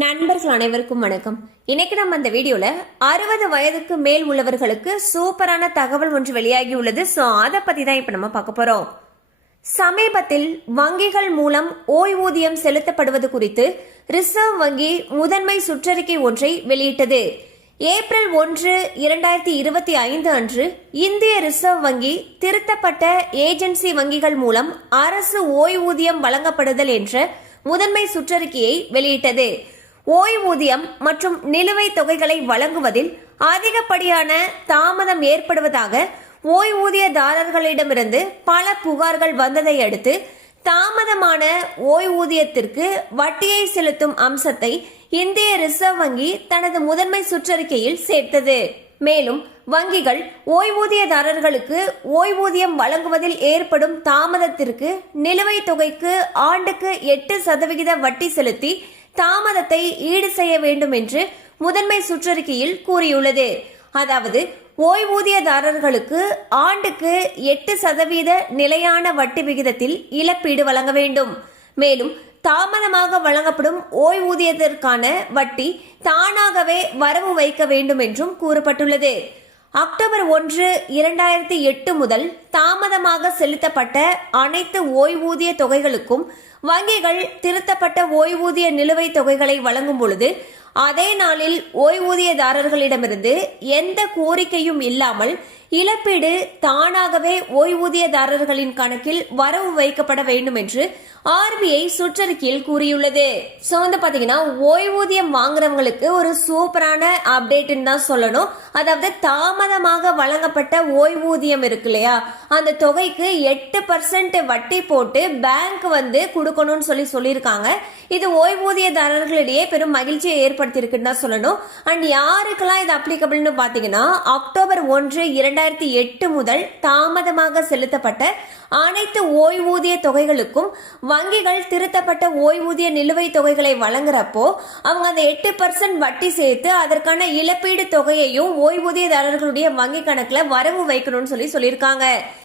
நண்பர்கள் அனைவருக்கும் வணக்கம் இன்னைக்கு நம்ம அந்த வீடியோவில் அறுபது வயதுக்கு மேல் உள்ளவர்களுக்கு சூப்பரான தகவல் ஒன்று வெளியாகி உள்ளது ஸோ அதை பற்றி தான் இப்போ நம்ம பார்க்க போகிறோம் சமீபத்தில் வங்கிகள் மூலம் ஓய்வூதியம் செலுத்தப்படுவது குறித்து ரிசர்வ் வங்கி முதன்மை சுற்றறிக்கை ஒன்றை வெளியிட்டது ஏப்ரல் ஒன்று இரண்டாயிரத்தி இருபத்தி ஐந்து அன்று இந்திய ரிசர்வ் வங்கி திருத்தப்பட்ட ஏஜென்சி வங்கிகள் மூலம் அரசு ஓய்வூதியம் வழங்கப்படுதல் என்ற முதன்மை சுற்றறிக்கையை வெளியிட்டது ஓய்வூதியம் மற்றும் நிலுவைத் தொகைகளை வழங்குவதில் அதிகப்படியான தாமதம் ஏற்படுவதாக ஓய்வூதியதாரர்களிடமிருந்து பல புகார்கள் வந்ததை அடுத்து தாமதமான ஓய்வூதியத்திற்கு வட்டியை செலுத்தும் அம்சத்தை இந்திய ரிசர்வ் வங்கி தனது முதன்மை சுற்றறிக்கையில் சேர்த்தது மேலும் வங்கிகள் ஓய்வூதியதாரர்களுக்கு ஓய்வூதியம் வழங்குவதில் ஏற்படும் தாமதத்திற்கு நிலுவைத் தொகைக்கு ஆண்டுக்கு எட்டு சதவிகித வட்டி செலுத்தி தாமதத்தை ஈடு செய்ய வேண்டும் என்று முதன்மை சுற்றறிக்கையில் கூறியுள்ளது அதாவது ஓய்வூதியதாரர்களுக்கு ஆண்டுக்கு எட்டு சதவீத நிலையான வட்டி விகிதத்தில் இழப்பீடு வழங்க வேண்டும் மேலும் தாமதமாக வழங்கப்படும் ஓய்வூதியத்திற்கான வட்டி தானாகவே வரவு வைக்க வேண்டும் என்றும் கூறப்பட்டுள்ளது அக்டோபர் ஒன்று இரண்டாயிரத்தி எட்டு முதல் தாமதமாக செலுத்தப்பட்ட அனைத்து ஓய்வூதிய தொகைகளுக்கும் வங்கிகள் திருத்தப்பட்ட ஓய்வூதிய நிலுவைத் தொகைகளை வழங்கும் பொழுது அதே நாளில் ஓய்வூதியதாரர்களிடமிருந்து எந்த கோரிக்கையும் இல்லாமல் இழப்பீடு தானாகவே ஓய்வூதியதாரர்களின் கணக்கில் வரவு வைக்கப்பட வேண்டும் என்று ஆர்பிஐ சுற்றறிக்கையில் கூறியுள்ளது ஸோ வந்து பார்த்தீங்கன்னா ஓய்வூதியம் வாங்குறவங்களுக்கு ஒரு சூப்பரான அப்டேட்னு தான் சொல்லணும் அதாவது தாமதமாக வழங்கப்பட்ட ஓய்வூதியம் இருக்கு இல்லையா அந்த தொகைக்கு எட்டு பர்சன்ட் வட்டி போட்டு பேங்க் வந்து கொடுக்கணும்னு சொல்லி சொல்லியிருக்காங்க இது ஓய்வூதியதாரர்களிடையே பெரும் மகிழ்ச்சியை ஏற்படுத்தியிருக்குன்னு தான் சொல்லணும் அண்ட் யாருக்கெல்லாம் இது அப்ளிகபிள்னு பார்த்தீங்கன்னா அக்டோபர் ஒன்று இரண்டு இரண்டாயிரத்தி எட்டு முதல் தாமதமாக செலுத்தப்பட்ட அனைத்து ஓய்வூதிய தொகைகளுக்கும் வங்கிகள் திருத்தப்பட்ட ஓய்வூதிய நிலுவைத் தொகைகளை வழங்குறப்போ அவங்க அந்த எட்டு பர்சன்ட் வட்டி சேர்த்து அதற்கான இழப்பீடு தொகையையும் ஓய்வூதியதாரர்களுடைய வங்கி கணக்கில் வரவு வைக்கணும்னு சொல்லி சொல்லியிருக்காங்க